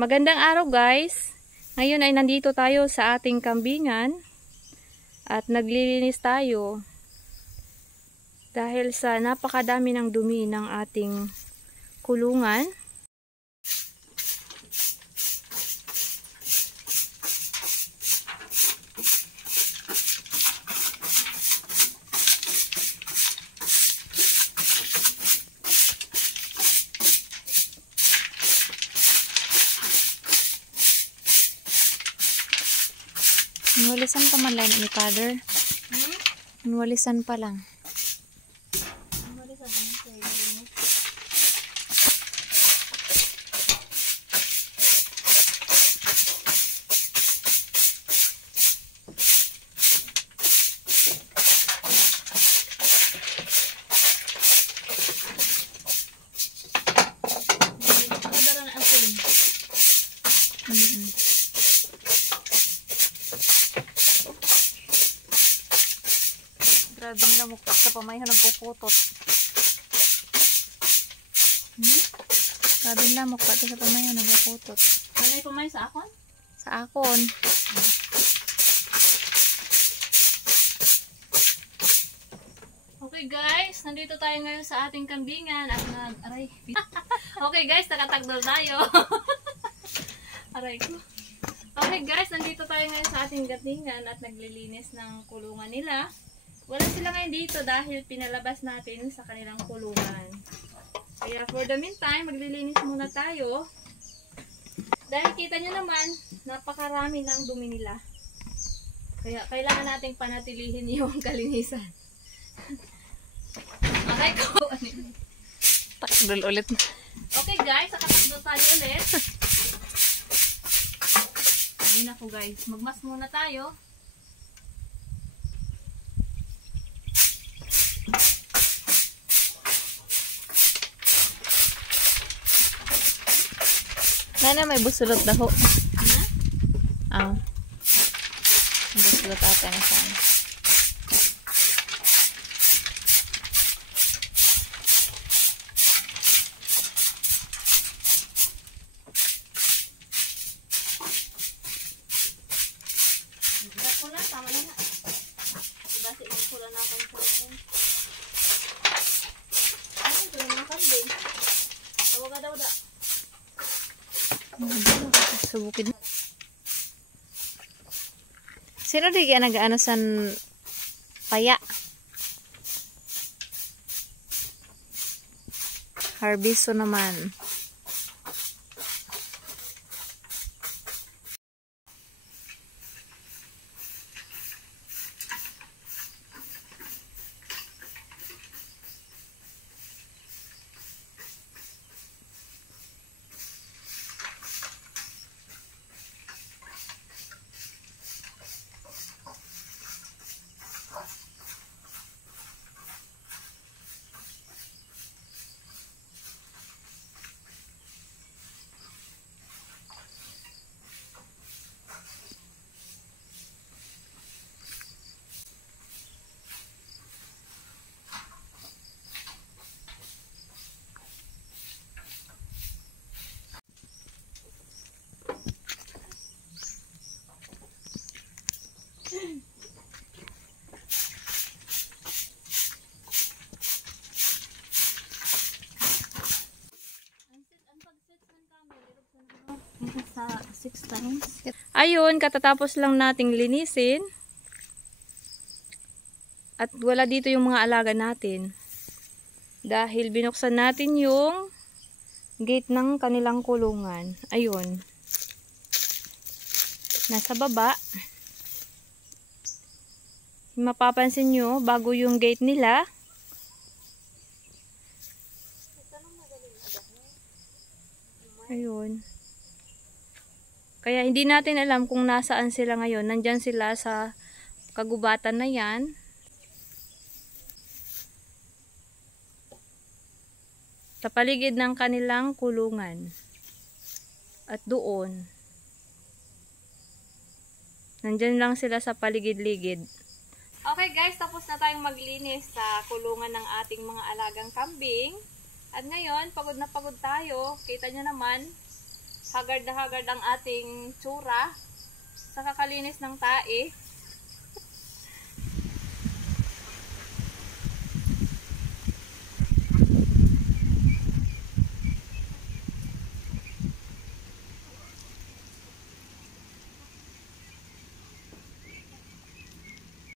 Magandang araw guys. Ngayon ay nandito tayo sa ating kambingan at naglilinis tayo dahil sa napakadami ng dumi ng ating kulungan. Walisan pa man lang ni Father. Walisan pa lang. Grabe nila mukha sa pamay na nagpuputot. Grabe nila mukha sa pamay na nagpuputot. Ano yung pamay sa akon? Sa akon. Okay guys, nandito tayo ngayon sa ating kambingan at aray. Okay guys, nakatagdol tayo. Aray ko. Okay guys, nandito tayo ngayon sa ating kambingan at naglilinis ng kulungan nila. Wala sila ngayon dito dahil pinalabas natin sa kanilang kulungan. Kaya for the meantime, maglilinis muna tayo. Dahil kita nyo naman, napakarami ng dumi nila. Kaya kailangan nating panatilihin yung kalinisan. Okay ko. Takdol ulit. Okay guys, nakatakdol tayo ulit. Ayun ako guys, magmas muna tayo. Nana may busulot daw. Ha? May busulot ata na sana. Ibat ko na, tama na na. Ibasi magpula na akong kambing. Ayun, ito naman kambing. Tawag ka daw da. Subukid. Sino di kaya nag-ano san paya? Harbiso naman. Sa 6 times. Ayun, katatapos lang nating linisin. At wala dito yung mga alaga natin. Dahil binuksan natin yung gate ng kanilang kulungan. Ayun. Nasa baba. Mapapansin nyo, bago yung gate nila. Ayun. Kaya hindi natin alam kung nasaan sila ngayon. Nandyan sila sa kagubatan na yan. Sa paligid ng kanilang kulungan. At doon. Nandyan lang sila sa paligid-ligid. Okay guys, tapos na tayong maglinis sa kulungan ng ating mga alagang kambing. At ngayon, pagod na pagod tayo. Kita nyo naman, hagard na hagard ang ating tsura sa kakalinis ng tae.